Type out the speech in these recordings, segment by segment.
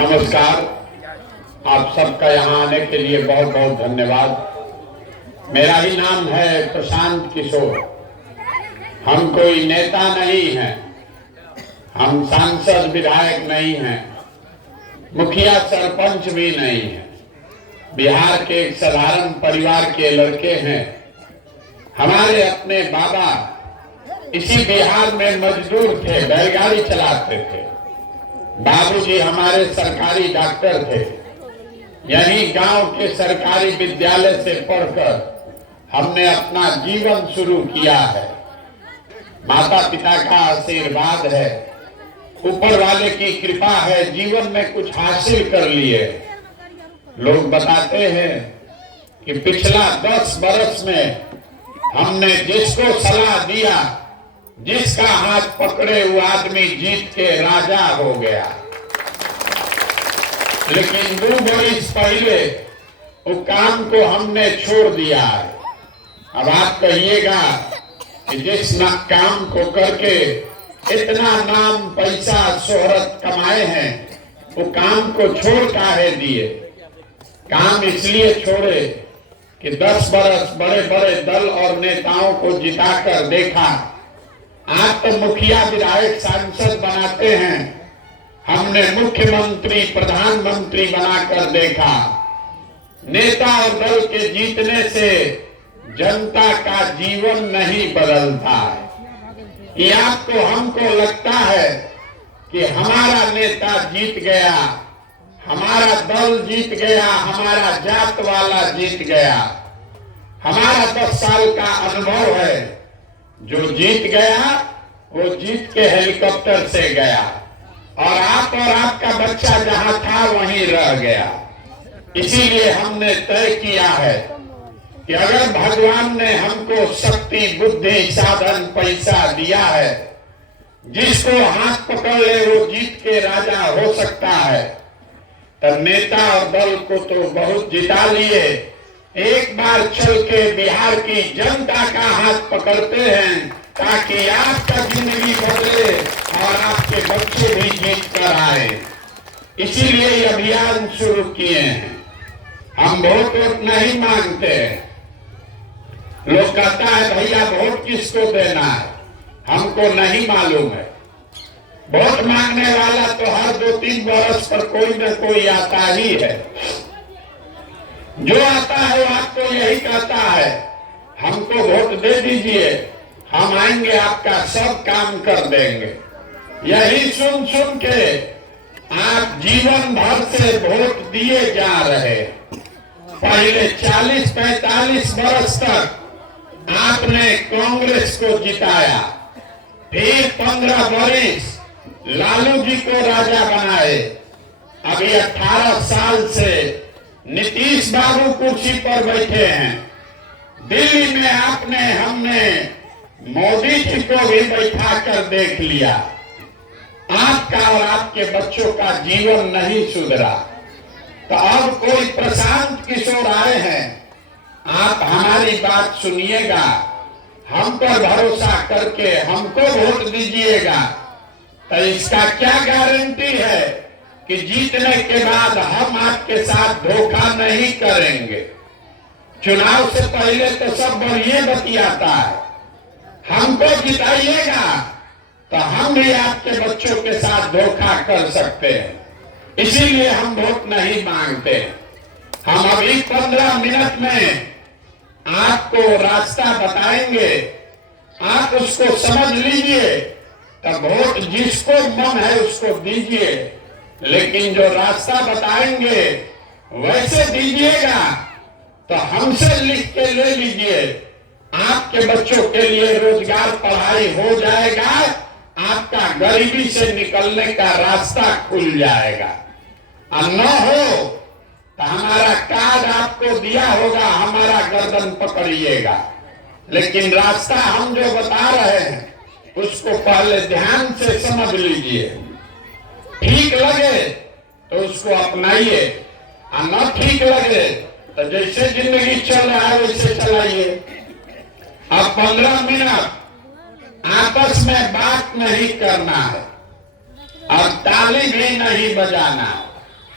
नमस्कार। आप सबका यहाँ आने के लिए बहुत बहुत धन्यवाद। मेरा ही नाम है प्रशांत किशोर। हम कोई नेता नहीं हैं, हम सांसद विधायक नहीं हैं, मुखिया सरपंच भी नहीं हैं। बिहार के एक साधारण परिवार के लड़के हैं। हमारे अपने बाबा इसी बिहार में मजदूर थे, बैलगाड़ी चलाते थे। बाबूजी हमारे सरकारी डॉक्टर थे। यही गांव के सरकारी विद्यालय से पढ़कर हमने अपना जीवन शुरू किया है। माता पिता का आशीर्वाद है, ऊपर वाले की कृपा है, जीवन में कुछ हासिल कर लिए। लोग बताते हैं कि पिछला 10 बरस में हमने जिसको सलाह दिया, जिसका हाथ पकड़े वो आदमी जीत के राजा हो गया। लेकिन 2 बरस पहले वो काम को हमने छोड़ दिया है। अब आप कहिएगा कि जिस काम को करके इतना नाम पैसा शोहरत कमाए हैं, वो काम को छोड़ काहे दिए? काम इसलिए छोड़े कि 10 बरस बड़े बड़े दल और नेताओं को जिताकर देखा। आप तो मुखिया विधायक सांसद बनाते हैं, हमने मुख्यमंत्री प्रधानमंत्री बनाकर देखा। नेता और दल के जीतने से जनता का जीवन नहीं बदलता है। ये आपको हमको लगता है कि हमारा नेता जीत गया, हमारा दल जीत गया, हमारा जात वाला जीत गया। हमारा 10 साल का अनुभव है। जो जीत गया वो जीत के हेलीकॉप्टर से गया और आप और आपका बच्चा जहां था वहीं रह गया। इसीलिए हमने तय किया है कि अगर भगवान ने हमको शक्ति, बुद्धि, साधन, पैसा दिया है, जिसको हाथ पकड़ ले वो जीत के राजा हो सकता है। तब नेता और दल को तो बहुत जिता लिए, एक बार चल के बिहार की जनता का हाथ पकड़ते हैं ताकि आपका जिंदगी बदले और आपके बच्चे भी जीत कर आए। इसीलिए ये अभियान शुरू किए हैं। हम वोट नहीं मांगते। लोग कहता है भैया वोट किसको देना है, हमको नहीं मालूम है। वोट मांगने वाला तो हर 2-3 बरस पर कोई न कोई आता ही है। जो आता है वो आपको यही कहता है हमको वोट दे दीजिए, हम आएंगे आपका सब काम कर देंगे। यही सुन सुन के आप जीवन भर से वोट दिए जा रहे। पहले 40-45 बरस तक आपने कांग्रेस को जिताया, फिर 15 बरस लालू जी को राजा बनाए। अभी 18 साल से नीतीश बाबू कुर्सी पर बैठे हैं। दिल्ली में हमने मोदी जी को भी बैठा कर देख लिया। आपका और आपके बच्चों का जीवन नहीं सुधरा। तो अब कोई प्रशांत किशोर आए हैं, आप हमारी बात सुनिएगा, हम पर भरोसा करके हमको वोट दीजिएगा। तो इसका क्या गारंटी है कि जीतने के बाद हम आपके साथ धोखा नहीं करेंगे? चुनाव से पहले तो सब बढ़िया बतियाता है। हमको जिताइएगा तो हम भी आपके बच्चों के साथ धोखा कर सकते हैं। इसीलिए हम वोट नहीं मांगते। हम अभी 15 मिनट में आपको रास्ता बताएंगे, आप उसको समझ लीजिए। तब वोट जिसको मन है उसको दीजिए, लेकिन जो रास्ता बताएंगे वैसे दीजिएगा। तो हमसे लिख के ले लीजिए, आपके बच्चों के लिए रोजगार, पढ़ाई हो जाएगा, आपका गरीबी से निकलने का रास्ता खुल जाएगा। और न हो तो हमारा कार्ड आपको दिया होगा, हमारा गर्दन पकड़िएगा। लेकिन रास्ता हम जो बता रहे हैं उसको पहले ध्यान से समझ लीजिए। ठीक लगे तो उसको अपनाइए, और न ठीक लगे तो जैसे जिंदगी चल रहा है वैसे चलाइए। अब 15 मिनट आपस में बात नहीं करना है और ताली भी नहीं बजाना।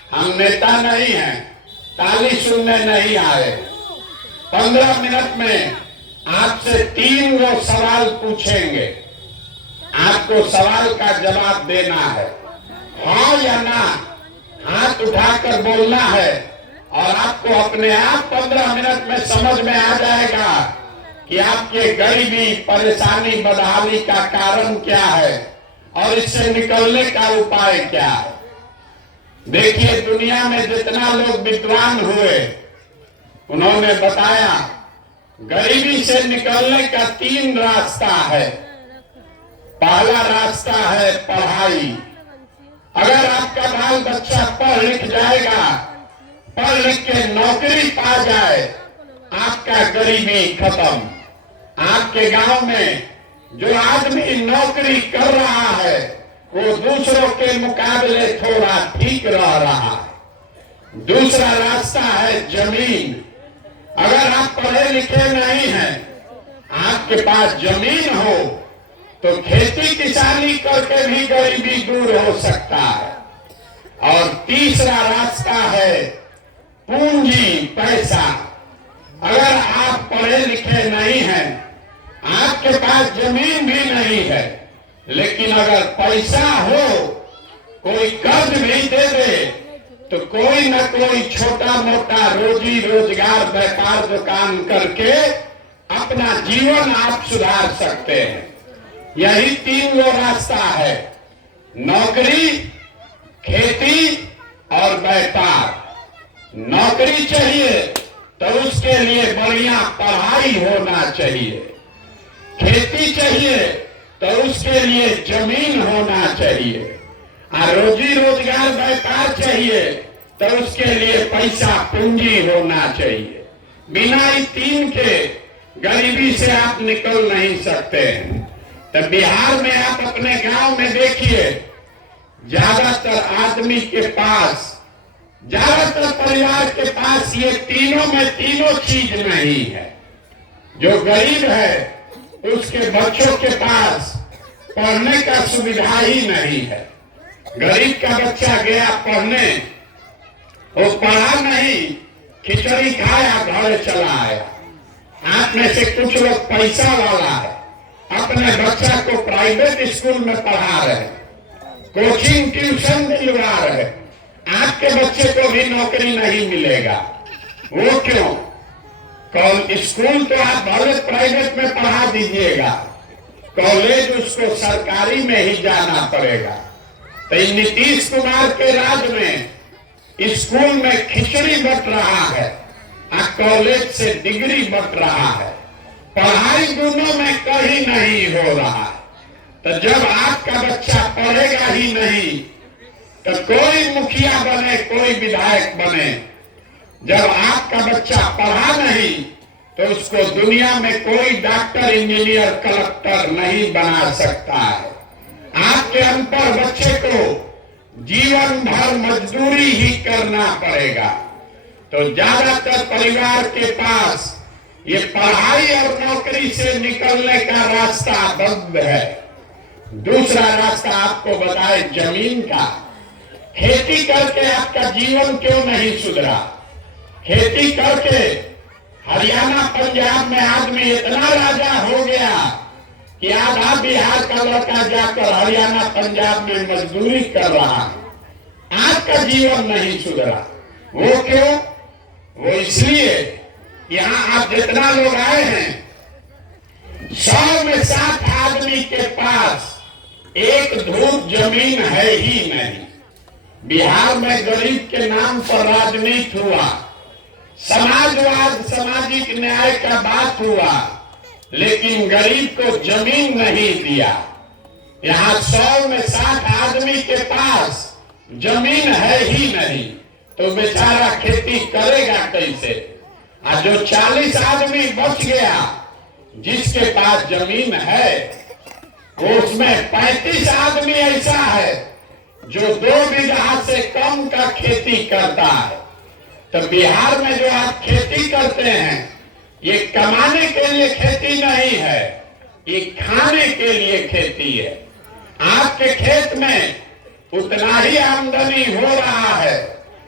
हम नेता नहीं हैं, ताली सुनने नहीं आए। 15 मिनट में आपसे 3 वो सवाल पूछेंगे, आपको सवाल का जवाब देना है, हाँ या ना, हाथ उठाकर बोलना है। और आपको अपने आप 15 मिनट में समझ में आ जाएगा कि आपके गरीबी, परेशानी, बदहाली का कारण क्या है और इससे निकलने का उपाय क्या है। देखिए, दुनिया में जितना लोग विद्वान हुए, उन्होंने बताया गरीबी से निकलने का 3 रास्ता है। पहला रास्ता है पढ़ाई। अगर आपका बाल बच्चा पढ़ लिख जाएगा, पढ़ लिख के नौकरी पा जाए, आपका गरीबी खत्म। आपके गांव में जो आदमी नौकरी कर रहा है वो दूसरों के मुकाबले थोड़ा ठीक रह रहा है। दूसरा रास्ता है जमीन। अगर आप पढ़े लिखे नहीं हैं, आपके पास जमीन हो तो खेती किसानी करके भी गरीबी दूर हो सकता है। और तीसरा रास्ता है पूंजी, पैसा। अगर आप पढ़े लिखे नहीं हैं, आपके पास जमीन भी नहीं है, लेकिन अगर पैसा हो, कोई कर्ज भी दे दे तो कोई न कोई छोटा मोटा रोजी रोजगार, व्यापार, दुकान करके अपना जीवन आप सुधार सकते हैं। यही 3 वो रास्ता है, नौकरी, खेती और व्यापार। नौकरी चाहिए तो उसके लिए बढ़िया पढ़ाई होना चाहिए। खेती चाहिए तो उसके लिए जमीन होना चाहिए। और रोजी रोजगार, व्यापार चाहिए तो उसके लिए पैसा, पूंजी होना चाहिए। बिना इन 3 के गरीबी से आप निकल नहीं सकते हैं। तो बिहार में आप अपने गांव में देखिए, ज्यादातर आदमी के पास, ज्यादातर परिवार के पास ये तीनों में तीनों चीज नहीं है। जो गरीब है उसके बच्चों के पास पढ़ने का सुविधा ही नहीं है। गरीब का बच्चा गया पढ़ने, वो पढ़ा नहीं, खिचड़ी खाया, घर चला आया। आप में से कुछ लोग पैसा वाला है, अपने बच्चा को प्राइवेट स्कूल में पढ़ा रहे, कोचिंग ट्यूशन दिलवा रहे। आपके बच्चे को भी नौकरी नहीं मिलेगा। वो क्यों? स्कूल तो आप भले प्राइवेट में पढ़ा दीजिएगा, कॉलेज उसको सरकारी में ही जाना पड़ेगा। तो नीतीश कुमार के राज में स्कूल में खिचड़ी बट रहा है और कॉलेज से डिग्री बट रहा है। पढ़ाई दोनों में कहीं नहीं हो रहा। तो जब आपका बच्चा पढ़ेगा ही नहीं तो कोई मुखिया बने, कोई विधायक बने। जब आपका बच्चा पढ़ा नहीं तो उसको दुनिया में कोई डॉक्टर, इंजीनियर, कलेक्टर नहीं बना सकता है। आपके अनपढ़ बच्चे को जीवन भर मजदूरी ही करना पड़ेगा। तो ज्यादातर परिवार के पास ये पढ़ाई और नौकरी से निकलने का रास्ता बंद है। दूसरा रास्ता आपको बताए जमीन का। खेती करके आपका जीवन क्यों नहीं सुधरा? खेती करके हरियाणा, पंजाब में आदमी इतना राजा हो गया कि आधा बिहार का लड़का जाकर हरियाणा, पंजाब में मजदूरी कर रहा है। आपका जीवन नहीं सुधरा। वो क्यों? वो इसलिए, यहाँ आप जितना लोग आए हैं, 100 में 7 आदमी के पास एक धूप जमीन है ही नहीं। बिहार में गरीब के नाम पर राजनीति हुआ, समाजवाद, सामाजिक न्याय का बात हुआ, लेकिन गरीब को जमीन नहीं दिया। यहाँ 100 में 7 आदमी के पास जमीन है ही नहीं, तो बेचारा खेती करेगा कैसे? और जो 40 आदमी बच गया जिसके पास जमीन है, उसमें 35 आदमी ऐसा है जो 2 बीघा से कम का खेती करता है। तो बिहार में जो आप खेती करते हैं, ये कमाने के लिए खेती नहीं है, ये खाने के लिए खेती है। आपके खेत में उतना ही आमदनी हो रहा है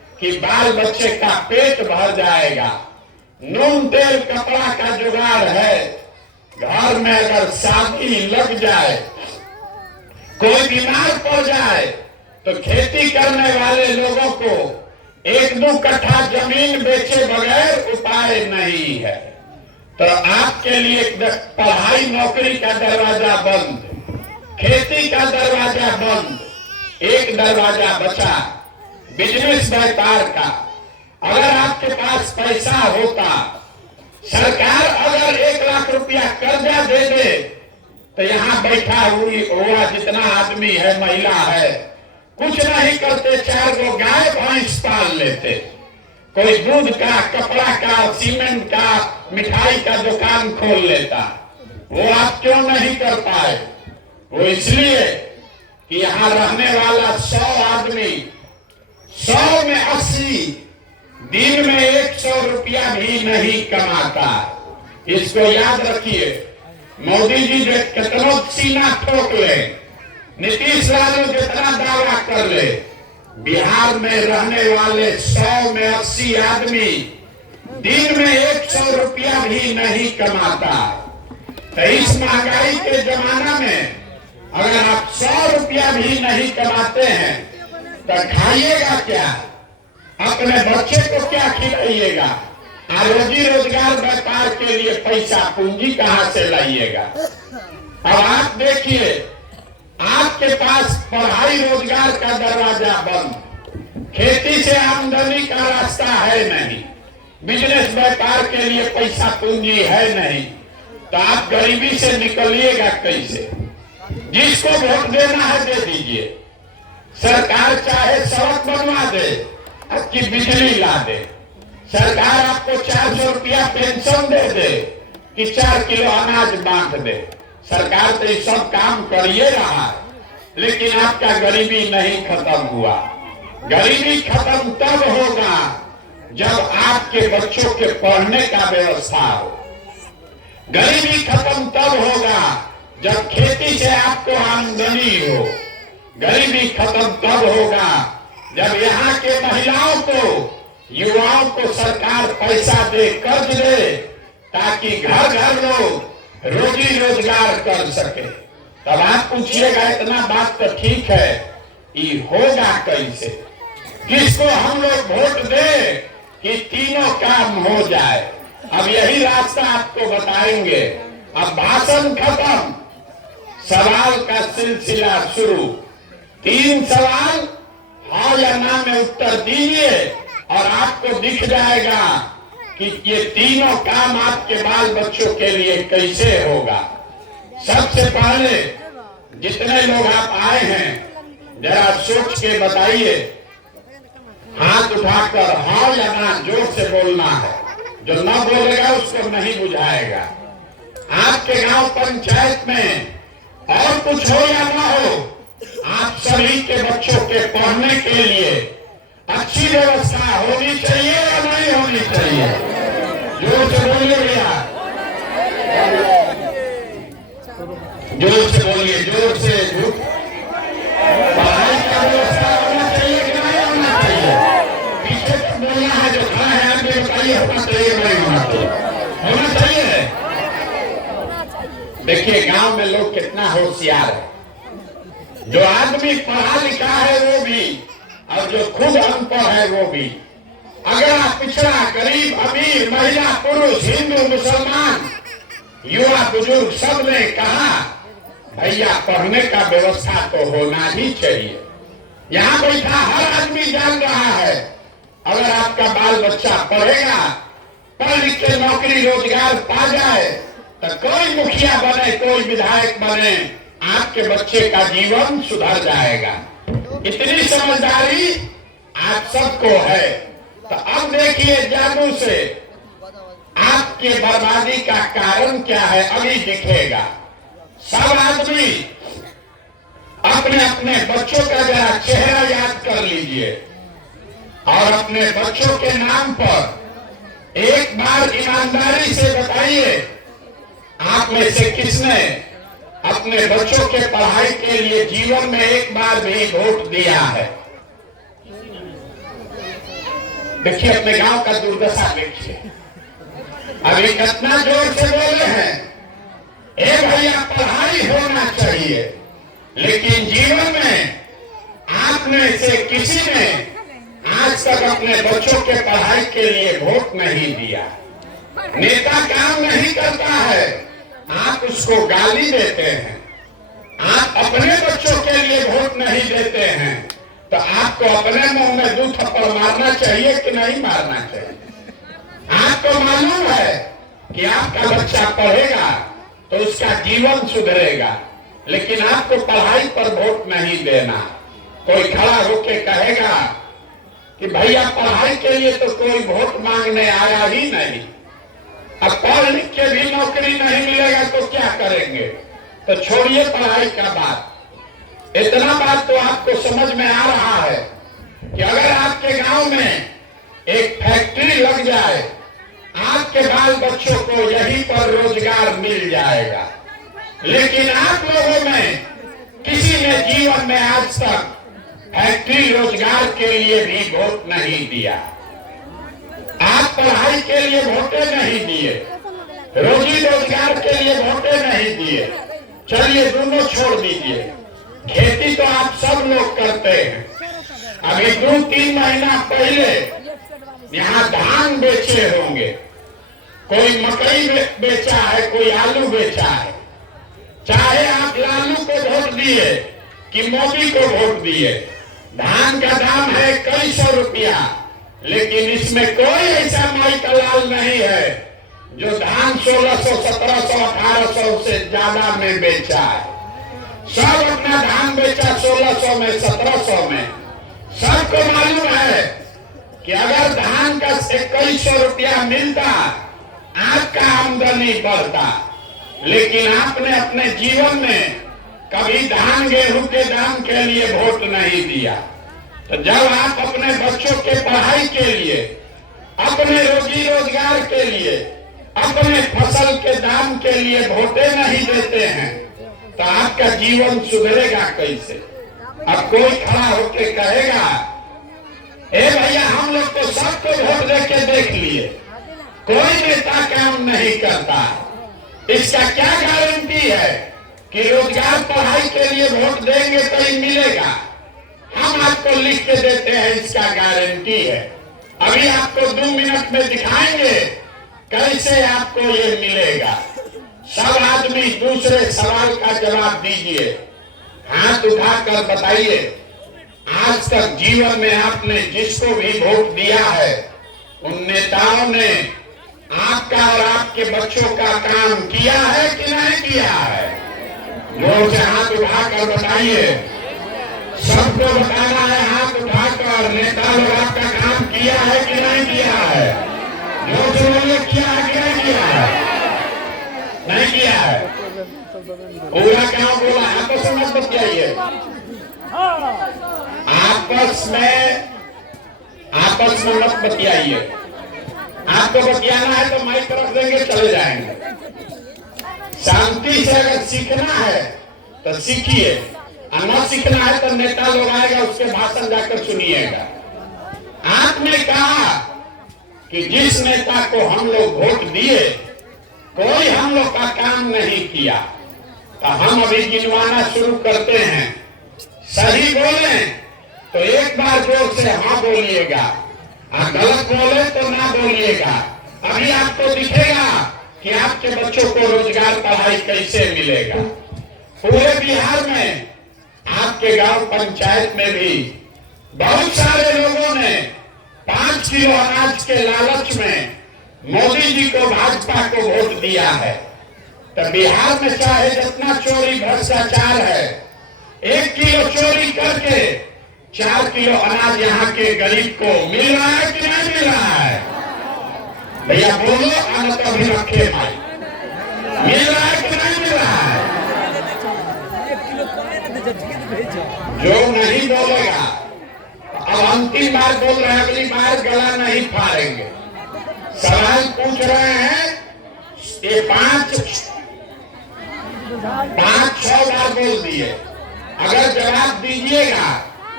कि बाल बच्चे का पेट भर जाएगा, नून तेल कपड़ा का जुगाड़ है। घर में अगर शादी लग जाए, कोई बीमार पड़ जाए, तो खेती करने वाले लोगों को 1-2 कट्ठा जमीन बेचे बगैर उपाय नहीं है। तो आपके लिए पढ़ाई नौकरी का दरवाजा बंद, खेती का दरवाजा बंद, एक दरवाजा बचा, बिजनेस व्यापार का। अगर आपके पास पैसा होता, सरकार अगर 1 लाख रुपया कर्जा दे दे, तो यहाँ बैठा हुआ जितना आदमी है, महिला है, कुछ नहीं करते, 4 गो गाय भैंस पाल लेते। कोई दूध का, कपड़ा का, सीमेंट का, मिठाई का दुकान खोल लेता। वो आप क्यों नहीं कर पाए? वो इसलिए कि यहाँ रहने वाला 100 आदमी 100 में 80 दिन में 100 रुपया भी नहीं कमाता। इसको याद रखिए। मोदी जी जो कितना सीना ठोक ले, नीतीश लालू जितना दावा कर ले, बिहार में रहने वाले 100 में 80 आदमी दिन में 100 रुपया भी नहीं कमाता। तो इस महंगाई के जमाना में अगर आप 100 रुपया भी नहीं कमाते हैं, तो खाइएगा क्या? अपने बच्चे को क्या खिलाइएगा? रोजी रोजगार व्यापार के लिए पैसा पूंजी कहां से लाइएगा? अब आप देखिए, आपके पास पढ़ाई रोजगार का दरवाजा बंद, खेती से आमदनी का रास्ता है नहीं, बिजनेस व्यापार के लिए पैसा पूंजी है नहीं, तो आप गरीबी से निकलिएगा कैसे? जिसको वोट देना है दे दीजिए। सरकार चाहे सड़क बनवा दे, आपकी बिजली ला दे, सरकार आपको 400 रुपया पेंशन दे दे कि 4 किलो अनाज बांट दे। सरकार तो ये सब काम करिए रहा है, लेकिन आपका गरीबी नहीं खत्म हुआ। गरीबी खत्म तब होगा जब आपके बच्चों के पढ़ने का व्यवस्था हो। गरीबी खत्म तब होगा जब खेती से आपको आमदनी हो। गरीबी खत्म तब होगा जब यहाँ के महिलाओं को, युवाओं को सरकार पैसा दे, कर्ज दे, ताकि घर घर लोग रोजी रोजगार कर सके। तब आप पूछिएगा, इतना बात तो ठीक है, ये होगा कैसे? किसको हम लोग वोट दे कि तीनों काम हो जाए? अब यही रास्ता आपको बताएंगे। अब भाषण खत्म, सवाल का सिलसिला शुरू। 3 सवाल हाँ या ना में उत्तर दीजिए और आपको दिख जाएगा कि ये तीनों काम आपके बाल बच्चों के लिए कैसे होगा। सबसे पहले जितने लोग आप आए हैं, जरा सोच के बताइए, हाथ उठाकर हाँ या ना जोर से बोलना है। जो न बोलेगा उसको नहीं बुझाएगा। आपके गांव पंचायत में और कुछ हो या ना हो, आप सभी के बच्चों के पढ़ने के लिए अच्छी व्यवस्था होनी चाहिए या नहीं होनी चाहिए? जोर से बोलिए भैया, जोर से बोलिए, जोर से। पढ़ाई का व्यवस्था होना चाहिए कि नहीं होना चाहिए? पीछे तक बोलना है, जो खड़ा है आगे बताइए, होना चाहिए नहीं होना चाहिए? होना चाहिए। देखिए गांव में लोग कितना होशियार है। जो आदमी पढ़ा लिखा है वो भी, और जो खुद अनपढ़ है वो भी, अगड़ा पिछड़ा, गरीब अमीर, महिला पुरुष, हिंदू मुसलमान, युवा बुजुर्ग, सब ने कहा भैया पढ़ने का व्यवस्था तो होना ही चाहिए। यहाँ बैठा हर आदमी जान रहा है, अगर आपका बाल बच्चा पढ़ेगा, पढ़ लिख के नौकरी रोजगार पा जाए, तो कोई मुखिया बने, कोई विधायक बने, आपके बच्चे का जीवन सुधर जाएगा। इतनी समझदारी आप सबको है। तो अब देखिए जादू से आपके बर्बादी का कारण क्या है, अभी दिखेगा। सब आदमी अपने अपने बच्चों का जरा चेहरा याद कर लीजिए और अपने बच्चों के नाम पर एक बार ईमानदारी से बताइए, आप में से किसने अपने बच्चों के पढ़ाई के लिए जीवन में एक बार भी वोट दिया है? देखिए अपने गांव का दुर्दशा देखिए। अभी कितना जोर से बोले हैं, ए भैया पढ़ाई होना चाहिए, लेकिन जीवन में आप में से किसी ने आज तक अपने बच्चों के पढ़ाई के लिए वोट नहीं दिया। नेता काम नहीं करता है, आप उसको गाली देते हैं। आप अपने बच्चों के लिए वोट नहीं देते हैं, तो आपको अपने मुंह में 2 थप्पड़ मारना चाहिए कि नहीं मारना चाहिए? आपको मालूम है कि आपका बच्चा पढ़ेगा तो उसका जीवन सुधरेगा, लेकिन आपको पढ़ाई पर वोट नहीं देना। कोई खड़ा होके कहेगा कि भैया पढ़ाई के लिए तो कोई वोट मांगने आया ही नहीं, अब पढ़ लिख के भी नौकरी नहीं मिलेगा तो क्या करेंगे? तो छोड़िए पढ़ाई का बात। इतना बात तो आपको समझ में आ रहा है कि अगर आपके गांव में एक फैक्ट्री लग जाए, आपके बाल बच्चों को यहीं पर रोजगार मिल जाएगा। लेकिन आप लोगों में किसी ने जीवन में आज तक फैक्ट्री रोजगार के लिए भी वोट नहीं दिया। आप पढ़ाई के लिए वोटे नहीं दिए, रोजी रोजगार के लिए वोटे नहीं दिए। चलिए दोनों छोड़ दीजिए, खेती तो आप सब लोग करते हैं। अभी 2-3 महीना पहले यहाँ धान बेचे होंगे, कोई मकई बेचा है, कोई आलू बेचा है। चाहे आप लालू को वोट दिए कि मोदी को वोट दिए, धान का दाम है कई सौ रुपया, लेकिन इसमें कोई ऐसा माई का लाल नहीं है जो धान 1600, 1700, 1800 से ज्यादा में बेचा है। सब अपना धान बेचा 1600 में, 1700 में। सबको मालूम है कि अगर धान का 2100 रुपया मिलता, आपका आमदनी बढ़ता, लेकिन आपने अपने जीवन में कभी धान गेहूं के दाम के लिए वोट नहीं दिया। तो जब आप अपने बच्चों के पढ़ाई के लिए, अपने रोजी रोजगार के लिए, अपने फसल के दाम के लिए वोटे नहीं देते हैं, तो आपका जीवन सुधरेगा कैसे? अब कोई खड़ा होकर कहेगा, ए भैया हम लोग तो सबको वोट देके देख लिए, कोई नेता काम नहीं करता, इसका क्या गारंटी है कि रोजगार पढ़ाई के लिए वोट देंगे तो ही मिलेगा? हम आपको लिख के देते हैं, इसका गारंटी है। अभी आपको 2 मिनट में दिखाएंगे कैसे आपको ये मिलेगा। सब आदमी दूसरे सवाल का जवाब दीजिए, हाथ उठाकर बताइए, आज तक जीवन में आपने जिसको भी वोट दिया है, उन नेताओं ने आपका और आपके बच्चों का काम किया है कि नहीं किया है? जोर से हाथ उठाकर बताइए। सबको बताना है हाथ उठाकर, नेता लोग आपका काम किया है कि नहीं किया है? जोर से बोलिए, किया है कि नहीं किया है? नहीं किया है। पूरा क्या बोला? आपस में मत बतियाइए, आपस में मत बतियाइए। आपको बतियाना है तो माइक रख देंगे, चले जाएंगे। शांति से अगर सीखना है तो सीखिए, और न सीखना है तो नेता लोग आएगा, उसके भाषण जाकर सुनिएगा। आपने कहा कि जिस नेता को हम लोग वोट दिए, कोई हम लोग का काम नहीं किया, तो हम अभी गिनवाना शुरू करते हैं। सही बोले तो एक बार जोर से हाँ बोलिएगा, और गलत बोले तो ना बोलिएगा। अभी आपको दिखेगा कि आपके बच्चों को रोजगार पढ़ाई कैसे मिलेगा। पूरे बिहार में आपके गांव पंचायत में भी बहुत सारे लोगों ने 5 किलो अनाज के लालच में मोदी जी को, भाजपा को वोट दिया है। तो बिहार में चाहे जितना चोरी भ्रष्टाचार है, 1 किलो चोरी करके 4 किलो अनाज यहाँ के गरीब को मिल रहा है कि नहीं मिल रहा है? भैया बोलो, अन्न तो भी रखे भाई, मिल रहा है कि नहीं मिल रहा है? जो नहीं बोलेगा, अब अंतिम बार बोल रहे हैं, अगली बार गला नहीं फाड़ेंगे। सवाल पूछ रहे हैं, ये 5-6 बार बोल दिए। अगर जवाब दीजिएगा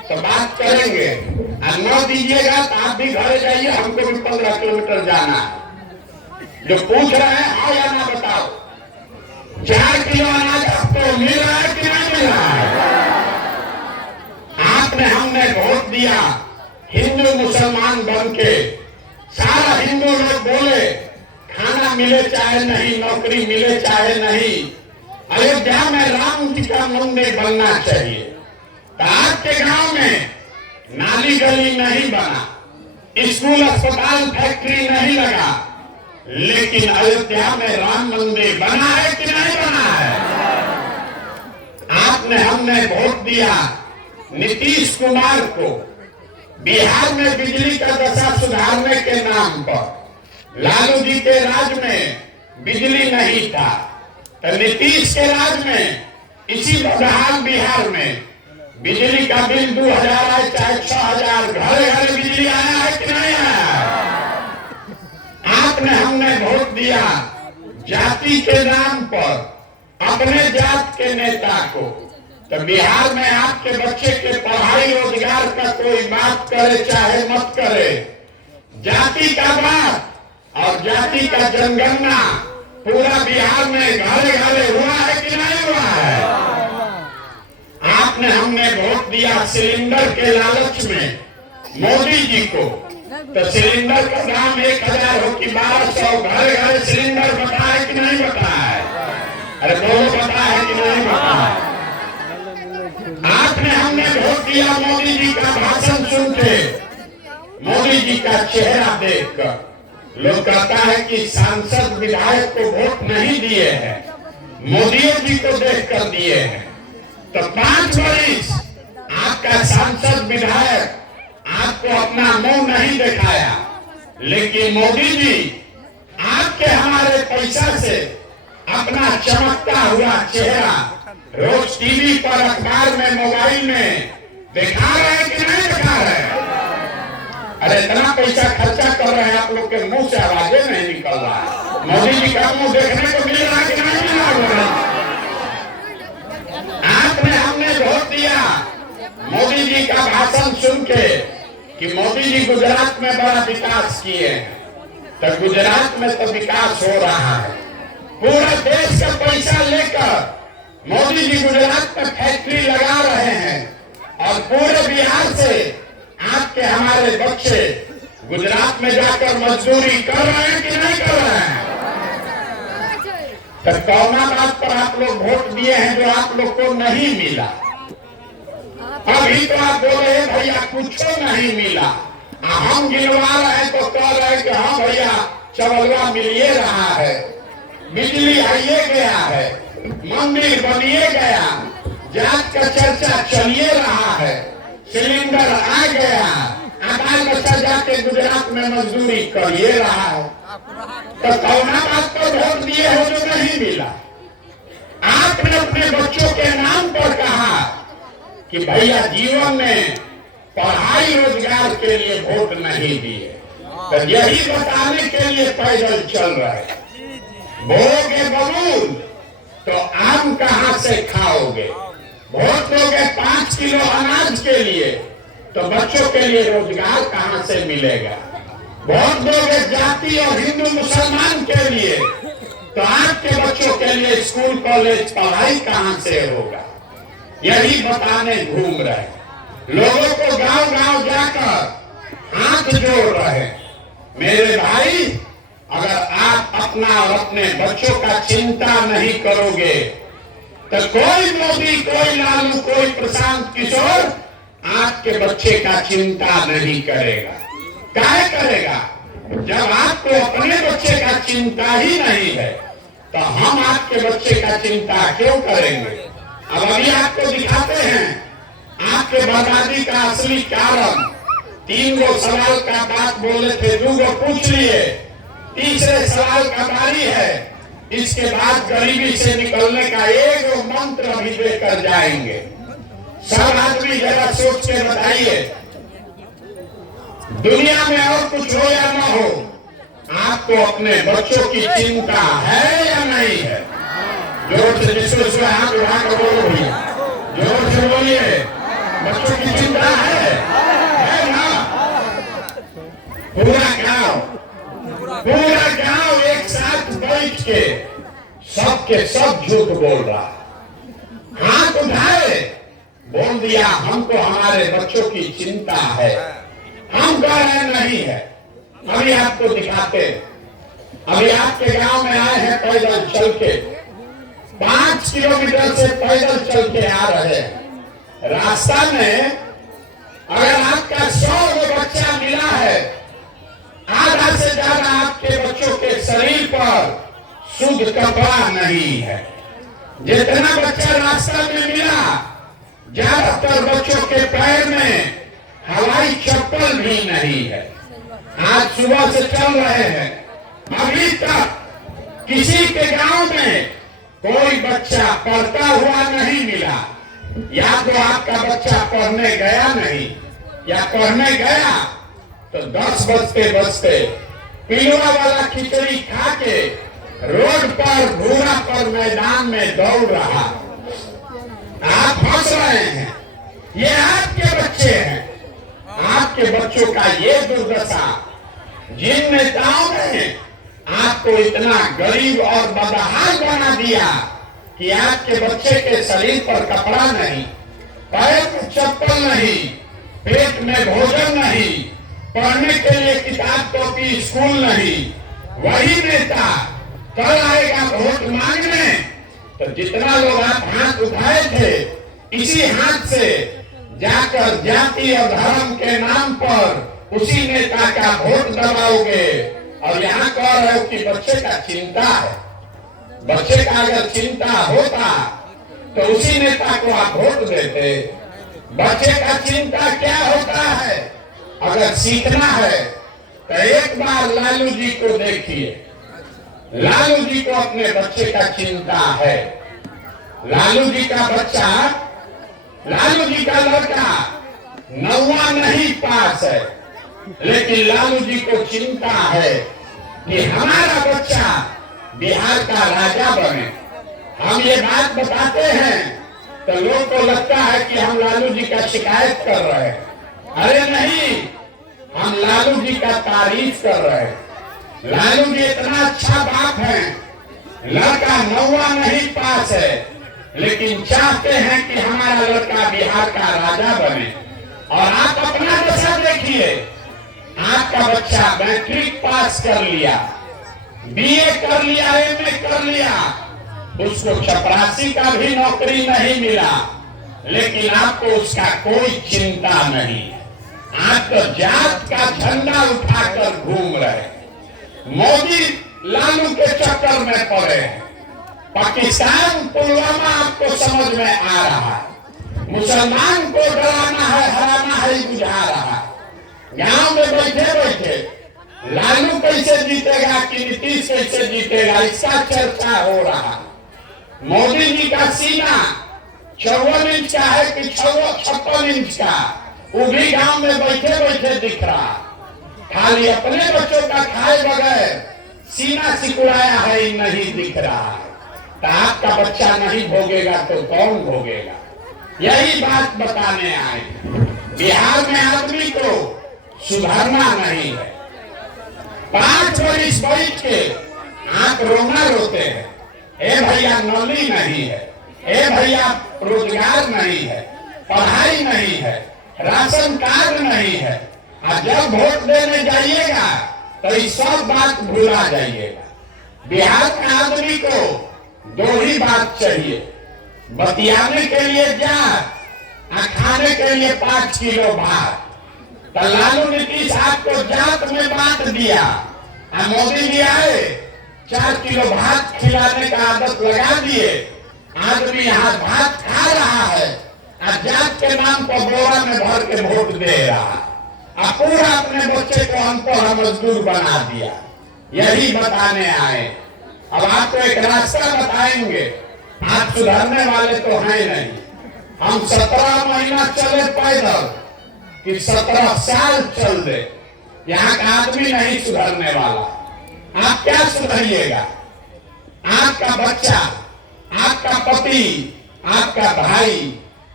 तो बात करेंगे, और न दीजिएगा तो आप भी घर जाइए, हमको भी 15 किलोमीटर जाना है। जो पूछ रहे हैं हाँ या ना बताओ, 4 किलो अनाज आपको मिल रहा है कि नहीं मिल रहा है? आपने हमने वोट दिया हिंदू मुसलमान बन के, सारा हिंदू लोग बोले खाना मिले चाहे नहीं, नौकरी मिले चाहे नहीं, अयोध्या में राम जी का मंदिर बनना चाहिए। तो आपके गांव में नाली गली नहीं बना, स्कूल अस्पताल फैक्ट्री नहीं लगा, लेकिन अयोध्या में राम मंदिर बना है कि नहीं बना है? आपने हमने वोट दिया नीतीश कुमार को, बिहार में बिजली का दशा सुधारने के नाम पर। लालू जी के राज में बिजली नहीं था, तो नीतीश के राज में इसी बदहाल बिहार में बिजली का बिल 2000 आए चाहे 6000, घर घर बिजली आया है कि नहीं आया? आपने हमने वोट दिया जाति के नाम पर अपने जात के नेता को, तो बिहार में आपके बच्चे के पढ़ाई रोजगार का कोई बात करे चाहे मत करे, जाति का बात और जाति का जनगणना पूरा बिहार में घरे घरे हुआ है कि नहीं हुआ है? आपने हमने वोट दिया सिलेंडर के लालच में मोदी जी को, तो सिलेंडर का दाम 1000 हो कि 1200, घरे घरे सिलेंडर बता है कि नहीं बता है? अरे बोलो बता है कि नहीं बता है? आपने हमने वोट दिया मोदी जी का भाषण सुन के, मोदी जी का चेहरा देखकर। लोग कहता है कि सांसद विधायक को वोट नहीं दिए हैं, मोदी जी को देखकर दिए हैं। तो 5 वर्ष आपका सांसद विधायक आपको अपना मुंह नहीं दिखाया, लेकिन मोदी जी आपके हमारे पैसा से अपना चमकता हुआ चेहरा रोज टीवी पर, अखबार में, मोबाइल में दिखा रहे हैं कि नहीं दिखा रहे हैं? अरे इतना पैसा खर्चा कर रहे हैं, आप लोग के मुंह से आवाजें नहीं निकल रहा है। मोदी जी का मुंह देखने को मिल रहा है कि नहीं मिल रहा? आपने हमने वोट दिया मोदी जी का भाषण सुन के कि मोदी जी गुजरात में बड़ा विकास किए हैं, तो गुजरात में तो विकास हो रहा है। पूरा देश का पैसा लेकर मोदी जी गुजरात में फैक्ट्री लगा रहे हैं, और पूरे बिहार से आपके हमारे बच्चे गुजरात में जाकर मजदूरी कर रहे हैं कि नहीं कर रहे हैं? तो कौना बात पर आप लोग वोट दिए हैं जो आप लोग को नहीं मिला? अभी तो आप बोले भैया कुछ नहीं मिला, हम गिनवा रहे हैं तो कह रहे हैं कि हाँ भैया चवलवा मिलिए रहा है, बिजली आइए गया है, मंदिर बनिए गया, जात का चर्चा चलिए रहा है, सिलेंडर आ गया, आबाल बच्चा जाके गुजरात में मजदूरी करिए रहा है। तो कौना बात पर वोट दिए हो जो नहीं मिला? आपने अपने बच्चों के नाम पर कहा कि भैया जीवन में पढ़ाई रोजगार के लिए वोट नहीं दिए, तो यही बताने के लिए पैदल चल रहे। बोगे बबूल तो आम कहां से खाओगे? वोट दोगे 5 किलो अनाज के लिए, तो बच्चों के लिए रोजगार कहां से मिलेगा? वोट दोगे जाति और हिंदू मुसलमान के लिए, तो आपके बच्चों के लिए स्कूल कॉलेज पढ़ाई कहां से होगा? यही बताने घूम रहे। लोगों को गांव गांव जाकर हाथ जोड़ रहे। मेरे भाई, अगर आप अपना और अपने बच्चों का चिंता नहीं करोगे तो कोई मोदी, कोई लालू, कोई प्रशांत किशोर आपके बच्चे का चिंता नहीं करेगा। क्या करेगा? जब आपको अपने बच्चे का चिंता ही नहीं है तो हम आपके बच्चे का चिंता क्यों करेंगे? अब अभी आपको दिखाते हैं आपके बर्बादी का असली कारण। 3 गो सवाल का बात बोले थे, 2 गो पूछ लिए, तीसरे सवाल का बारी है। इसके बाद गरीबी से निकलने का एक मंत्र भी देकर जाएंगे। सब आदमी जरा सोच के बताइए, दुनिया में और कुछ हो या ना हो, आपको अपने बच्चों की चिंता है या नहीं है? जोर से जिसको हाथ उठा कर बोलो भैया, जोर से बोलिए। बच्चों की चिंता है ना? पूरा गांव एक साथ बैठ के सबके सब झूठ बोल रहा, हाथ उठाए, बोल दिया हमको हमारे बच्चों की चिंता है, हम कह रहे नहीं है। अभी आपको दिखाते, अभी आपके गांव में आए हैं पैदल चल के, 5 किलोमीटर से पैदल चल के आ रहे हैं। रास्ता में अगर आपका 100 बच्चा मिला है, आधा से ज्यादा आपके बच्चों के शरीर पर शुद्ध कपड़ा नहीं है। जितना बच्चा रास्ता में मिला, ज्यादातर बच्चों के पैर में हवाई चप्पल भी नहीं है। आज सुबह से चल रहे हैं, अभी तक किसी के गांव में कोई बच्चा पढ़ता हुआ नहीं मिला। या तो आपका बच्चा पढ़ने गया नहीं, या पढ़ने गया तो 10 बजते पिलवा वाला खिचड़ी खा के रोड पर घूरा पर मैदान में दौड़ रहा। आप हंस रहे हैं, ये आपके बच्चे हैं। आपके बच्चों का ये दुर्दशा, जिन नेताओं ने आपको इतना गरीब और बदहाल बना दिया कि आपके बच्चे के शरीर पर कपड़ा नहीं, पैर में चप्पल नहीं, पेट में भोजन नहीं, पढ़ने के लिए किताब कॉपी स्कूल नहीं, वही नेता कल आएगा वोट मांगने तो जितना लोग आप हाथ उठाए थे, इसी हाथ से जाकर जाति और धर्म के नाम पर उसी नेता का वोट दबाओगे। और यहाँ कह रहे हो कि बच्चे का चिंता है। बच्चे का अगर चिंता होता तो उसी नेता को आप वोट देते। बच्चे का चिंता क्या होता है? अगर सीखना है तो एक बार लालू जी को देखिए। लालू जी को अपने बच्चे का चिंता है। लालू जी का बच्चा, लालू जी का लड़का 9वां नहीं पास है, लेकिन लालू जी को चिंता है कि हमारा बच्चा बिहार का राजा बने। हम ये बात बताते हैं तो लोगों को लगता है कि हम लालू जी का शिकायत कर रहे हैं। अरे नहीं, हम लालू जी का तारीफ कर रहे हैं। लालू जी इतना अच्छा बाप है, लड़का 9वां नहीं पास है, लेकिन चाहते हैं कि हमारा लड़का बिहार का राजा बने। और आप अपना दशा देखिए, आपका बच्चा मैट्रिक पास कर लिया, बीए कर लिया, एमए कर लिया, उसको चपरासी का भी नौकरी नहीं मिला, लेकिन आपको उसका कोई चिंता नहीं। आप तो जात का झंडा उठाकर घूम रहे। मोदी लालू के चक्कर में पड़े हैं। पाकिस्तान पुलवामा आपको समझ में आ रहा है। मुसलमान को डराना है, हराना है, बुझा रहा है। गांव में बैठे बैठे लालू कैसे जीतेगा कि नीतीश कैसे जीतेगा, इसका चर्चा हो रहा। मोदी जी का सीना 54 इंच का है कि 56 इंच का, वो भी गांव में बैठे बैठे दिख रहा। खाली अपने बच्चों का खाए बगैर सीना सिकुड़ाया है, नहीं दिख रहा। तो आपका बच्चा नहीं भोगेगा तो कौन भोगेगा? यही बात बताने आए। बिहार में आदमी को सुधारना नहीं है। 5 वर्ष बैठ के आप रोना रोते हैं, ए भैया नौकरी नहीं है, ए भैया रोजगार नहीं है, पढ़ाई नहीं है, राशन कार्ड नहीं है। और जब वोट देने जाइएगा तो इस सब बात भूला जाइएगा। बिहार के आदमी को 2 ही बात चाहिए, बतियाने के लिए जात और खाने के लिए 5 किलो भात। तो लालू नीतीश आपको जात में बांट दिया और मोदी जी आए 4 किलो भात खिलाने का आदत लगा दिए। आदमी यहाँ भात खा रहा है और जात के नाम पर बोरा में भर के वोट दे रहा और पूरा अपने बच्चे को अनपढ़ मजदूर बना दिया। यही बताने आए। अब आपको एक रास्ता बताएंगे। आप सुधरने वाले तो हैं नहीं। हम 17 महीना चले पैदल कि 17 साल चल दे, यहाँ का आदमी नहीं सुधरने वाला। आप क्या सुधरिएगा? आपका बच्चा, आपका पति, आपका भाई,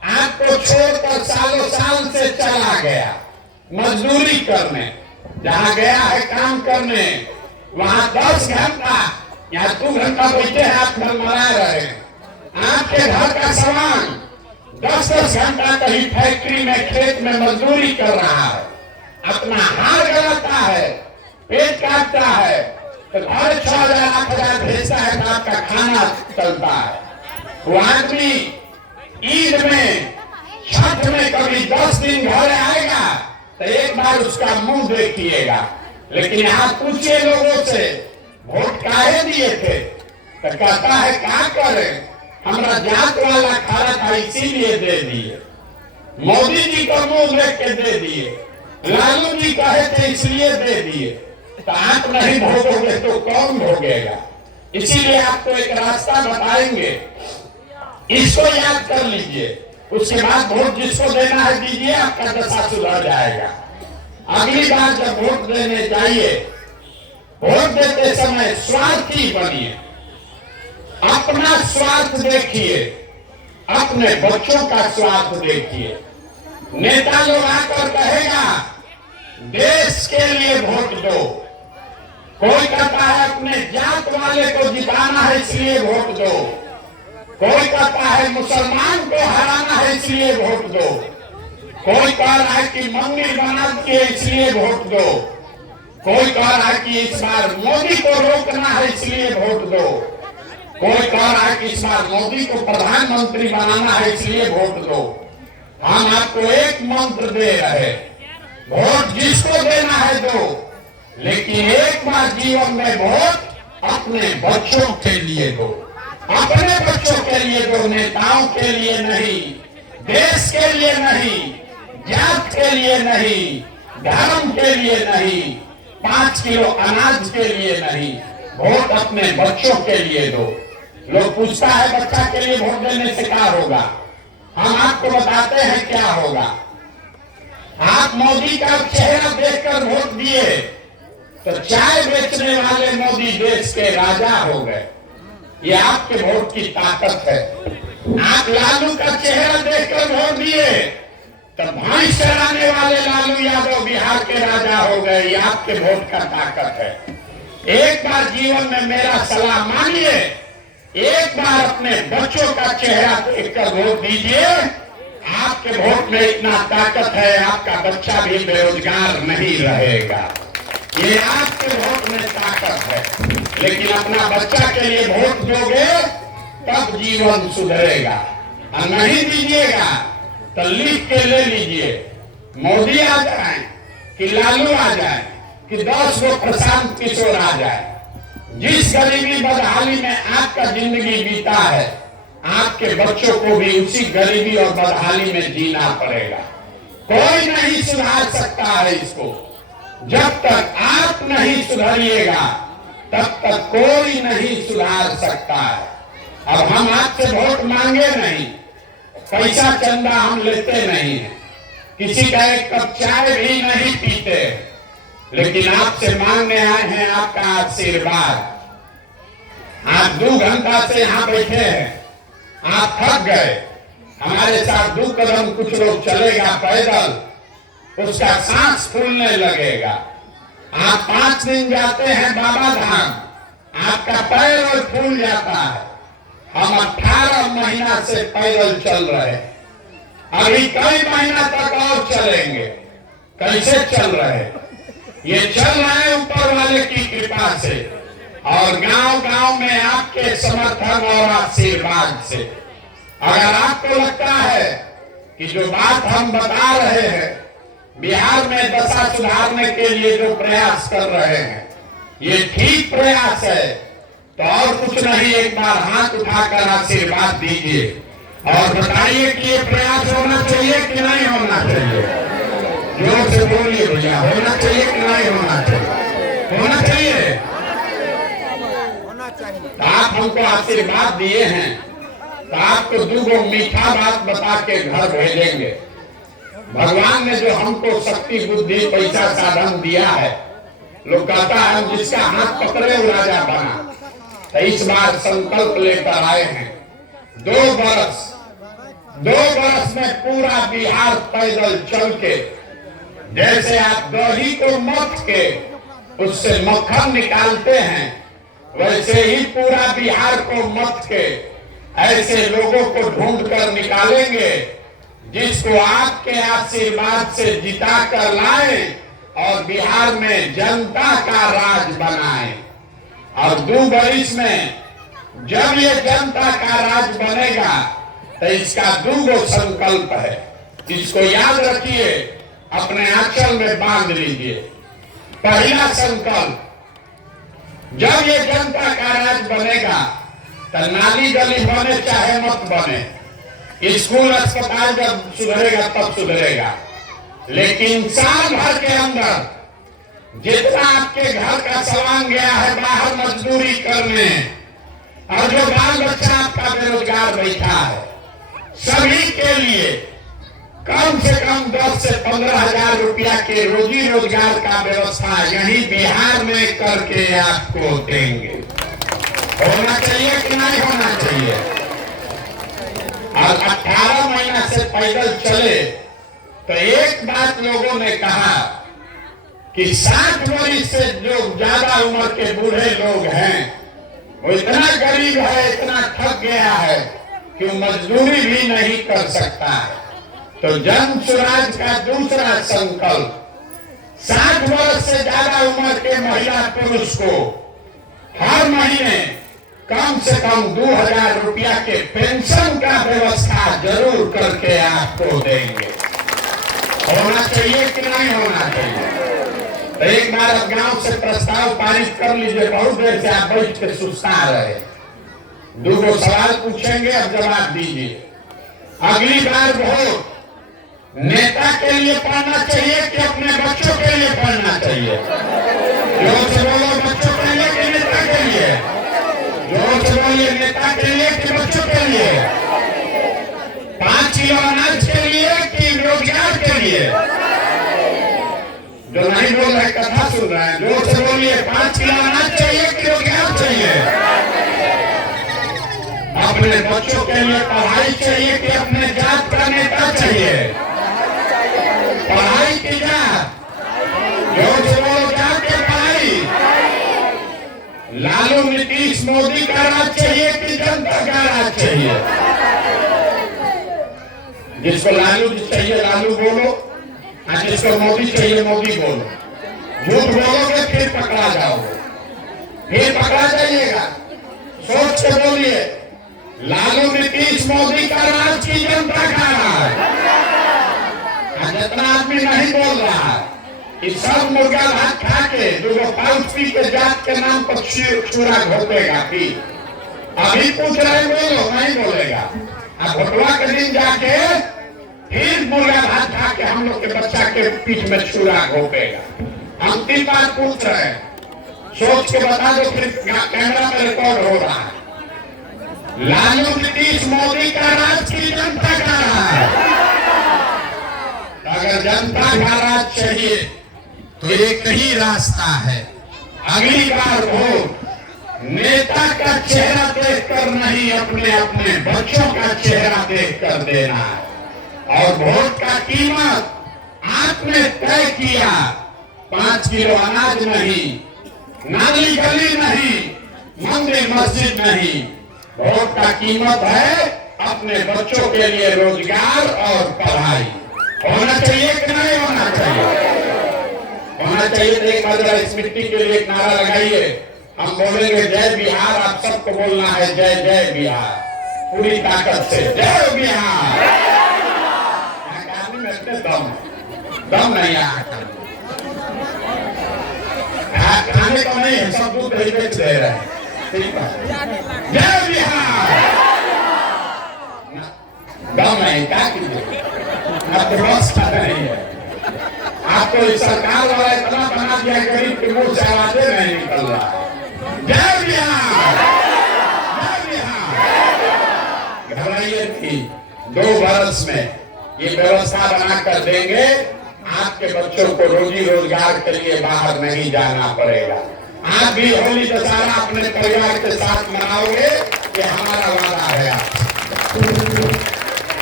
आपको छोड़कर सालों साल से चला गया मजदूरी करने, जहां गया है काम करने, वहां 10 घंटा, यहाँ 2 घंटा बैठे हैं, आप घर मना रहे हैं। आपके घर का सामान 10-10 घंटा कहीं फैक्ट्री में, खेत में मजदूरी कर रहा है, अपना हार गलाता है, पेट काटता है, तो घर 6,000-8,000 भेजता है तो आपका खाना चलता है। वो आदमी ईद में, छठ में कभी 10 दिन घर आएगा तो एक बार उसका मुंह देखिएगा। लेकिन यहाँ पूछिए लोगों से वोट काहे दिए थे, तो कहता है क्या करें, हमारा जात वाला खड़ा था इसीलिए दे दिए, मोदी जी को मुंह देख के दे दिए, लालू जी कहे थे इसलिए दे दिए। तो आप नहीं भोगोगे तो कौन भोगेगा? इसीलिए आपको एक रास्ता बताएंगे, इसको याद कर लीजिए, उसके बाद वोट जिसको देना है दीजिए, आपका दशा सुधर जाएगा। अगली बार जब वोट देने जाइए, वोट देते समय स्वार्थी बनिए, अपना स्वार्थ देखिए, अपने बच्चों का स्वार्थ देखिए। नेता लोग आकर कहेगा देश के लिए वोट दो, कोई कहता है अपने जात वाले को जिताना है इसलिए वोट दो, कोई कहता है मुसलमान को हराना है इसलिए वोट दो, कोई कह रहा है कि मंदिर बना दिए इसलिए वोट दो, कोई कह रहा है कि इस बार मोदी को रोकना है इसलिए वोट दो, कोई कह रहा है कि इस बार मोदी को प्रधानमंत्री बनाना है इसलिए वोट दो। हम आपको एक मंत्र दे रहे, वोट जिसको देना है दो, लेकिन एक बार जीवन में वोट अपने बच्चों के लिए दो, अपने बच्चों के लिए दो, नेताओं के लिए नहीं, देश के लिए नहीं, जात के लिए नहीं, धर्म के लिए नहीं, 5 किलो अनाज के लिए नहीं, वोट अपने बच्चों के लिए दो। लोग पूछता है बच्चा के लिए वोट देने से क्या होगा, हम आपको बताते हैं क्या होगा। आप मोदी का चेहरा देखकर वोट दिए तो चाय बेचने वाले मोदी देश के राजा हो गए, ये आपके वोट की ताकत है। आप लालू का चेहरा देखकर वोट दिए तो भैंस चराने वाले लालू यादव बिहार के राजा हो गए, ये आपके वोट का ताकत है। एक बार जीवन में मेरा सलाह मानिए, एक बार अपने बच्चों का चेहरा देखकर वोट दीजिए, आपके वोट में इतना ताकत है, आपका बच्चा भी बेरोजगार नहीं रहेगा, ये आपके वोट में ताकत है। लेकिन अपना बच्चा के लिए वोट दोगे तब जीवन सुधरेगा, और नहीं दीजिएगा तो लिख के ले लीजिए, मोदी आ जाए कि लालू आ जाए कि 10 गो प्रशांत किशोर आ जाए, जिस गरीबी बदहाली में आपका जिंदगी बीता है, आपके बच्चों को भी उसी गरीबी और बदहाली में जीना पड़ेगा। कोई नहीं सुधार सकता है इसको, जब तक आप नहीं सुधरिएगा तब तक कोई नहीं सुधार सकता है। अब हम आपसे वोट मांगे नहीं, पैसा चंदा हम लेते नहीं है, किसी का एक कप चाय भी नहीं पीते, लेकिन आपसे मांगने आए हैं आपका आशीर्वाद। आप 2 घंटा से यहाँ बैठे हैं, आप थक गए, हमारे साथ 2 कदम कुछ लोग चलेगा पैदल, उसका सांस फूलने लगेगा। आप 5 दिन जाते हैं बाबा धाम, आपका पैर और फूल जाता है। हम 18 महीना से पैदल चल रहे हैं, अभी कई महीना तक और चलेंगे। कैसे चल रहे हैं? ये चल रहे हैं ऊपर वाले की कृपा से और गांव-गांव में आपके समर्थन और आशीर्वाद से। अगर आपको लगता है कि जो बात हम बता रहे हैं, बिहार में दशा सुधारने के लिए जो प्रयास कर रहे हैं, ये ठीक प्रयास है, तो और कुछ नहीं, एक बार हाथ उठाकर आशीर्वाद दीजिए और बताइए कि ये प्रयास होना चाहिए कि नहीं होना चाहिए। जोर से बोलिए भैया, होना चाहिए कि नहीं होना चाहिए? होना चाहिए। तो आप हमको आशीर्वाद दिए हैं, तो आपको 2 मीठा बात बता के घर भेजेंगे। भगवान ने जो हमको शक्ति, बुद्धि, पैसा, साधन दिया है, लोग कहता है जिसका हाथ पकड़े वो राजा बना। तो इस बार संकल्प लेकर आए हैं, 2 बरस 2 वर्ष में पूरा बिहार पैदल चल के, जैसे आप दही को मथ के उससे मक्खन निकालते हैं, वैसे ही पूरा बिहार को मथ के ऐसे लोगों को ढूंढ कर निकालेंगे जिसको आपके आशीर्वाद से जिता कर लाए और बिहार में जनता का राज बनाए। और 2 वर्ष में जब ये जनता का राज बनेगा तो इसका 2 संकल्प है, इसको याद रखिए, अपने आंचल में बांध लीजिए। पहला संकल्प, जब ये जनता का राज बनेगा तो नाली गली बने चाहे मत बने, स्कूल अस्पताल जब सुधरेगा तब सुधरेगा, लेकिन साल भर के अंदर जितना आपके घर का सामान गया है बाहर मजदूरी करने, और जो बाल बच्चा आपका बेरोजगार बैठा है, सभी के लिए कम से कम 10 से 15 हजार रुपया के रोजी रोजगार का व्यवस्था यही बिहार में करके आपको देंगे। होना चाहिए कि नहीं होना चाहिए? और 18 महीना से पैदल चले तो एक बात लोगों ने कहा कि 60 वर्ष से जो ज्यादा उम्र के बूढ़े लोग हैं वो इतना गरीब है, इतना थक गया है कि वो मजदूरी भी नहीं कर सकता है। तो जन स्वराज का दूसरा संकल्प, 60 वर्ष से ज्यादा उम्र के महिला पुरुष को हर महीने कम से कम 2000 रुपया के पेंशन का व्यवस्था जरूर करके आपको देंगे। होना चाहिए कि नहीं होना चाहिए? तो एक बार अब गांव से प्रस्ताव पारित कर लीजिए, बहुत देर से आप बैठ के सुस्ता रहे। 2 सवाल पूछेंगे, अब जवाब दीजिए। अगली बार वोट नेता के लिए पढ़ना चाहिए कि अपने बच्चों के लिए पढ़ना चाहिए? जोर से बोलो, बच्चों के लिए कि नेता के लिए? जोर से बोलिए, नेता के लिए कि बच्चों के लिए? 5 किलो अनाज के लिए कि रोजगार के लिए? जो नहीं बोल रहे कथा सुन रहे हैं, जोर से बोलिए, 5 किलो अनाज चाहिए कि रोजगार चाहिए? अपने बच्चों के लिए पढ़ाई चाहिए कि अपने जात का नेता चाहिए? पढ़ाई की जात, जोर से बोलो, जात की पढ़ाई। लालू नीतीश मोदी का राज चाहिए कि जनता का राज चाहिए? जिसको लालू चाहिए लालू बोलो, और जिसको मोदी चाहिए मोदी बोलो। झूठ बोलोगे फिर पकड़ा जाओगे, फिर पकड़ा जाइएगा। सोच के बोलिए, लालू नीतीश मोदी का राज की जनता का राज? जितना आदमी नहीं बोल रहा है कि सब मुर्गा भात खा के 2 पाउच पी के जात के नाम पर छुरा घोपेगा। अभी पूछ रहे बोलो, नहीं बोलेगा। अब भोटवा के दिन जाके फिर मुर्गा भात खा के हम लोग के बच्चा के पीठ में छुरा घोपेगा। हम 3 बार पूछ रहे हैं, सोच के बता दो, फिर कैमरा में रिकॉर्ड हो रहा है। लालू नीतीश मोदी का राज की जनता का राज? अगर जनता का राज चाहिए तो एक ही रास्ता है, अगली बार वोट नेता का चेहरा देखकर नहीं, अपने अपने बच्चों का चेहरा देखकर देना है। और वोट का कीमत आपने तय किया, 5 किलो अनाज नहीं, नाली गली नहीं, मंदिर मस्जिद नहीं, वोट का कीमत है अपने बच्चों के लिए रोजगार और पढ़ाई। होना चाहिए कि नहीं होना चाहिए? होना चाहिए। तो एक बार इस मिट्टी के लिए एक नारा लगाइए, हम बोलेंगे जय बिहार, आप सबको बोलना है जय जय बिहार, पूरी ताकत से जय बिहार। आदमी में इतने दम नहीं आता, खाने को नहीं है, सब दूध दही बेच दे रहे हैं। ठीक है, जय बिहार। दम नहीं, क्या कीजिए, आपके बस का नहीं है। आपको इस सरकार वाला इतना बना दिया, गरीब के मुंह से आवाजें नहीं निकल रहा। जय बिहार, जय बिहार। घबराइए थी, 2 वर्ष में ये व्यवस्था बनाकर देंगे, आपके बच्चों को रोजी रोजगार के लिए बाहर नहीं जाना पड़ेगा। आप भी होली दशहरा अपने परिवार के साथ मनाओगे, ये हमारा वादा है।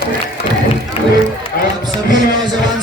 आप सभी लोग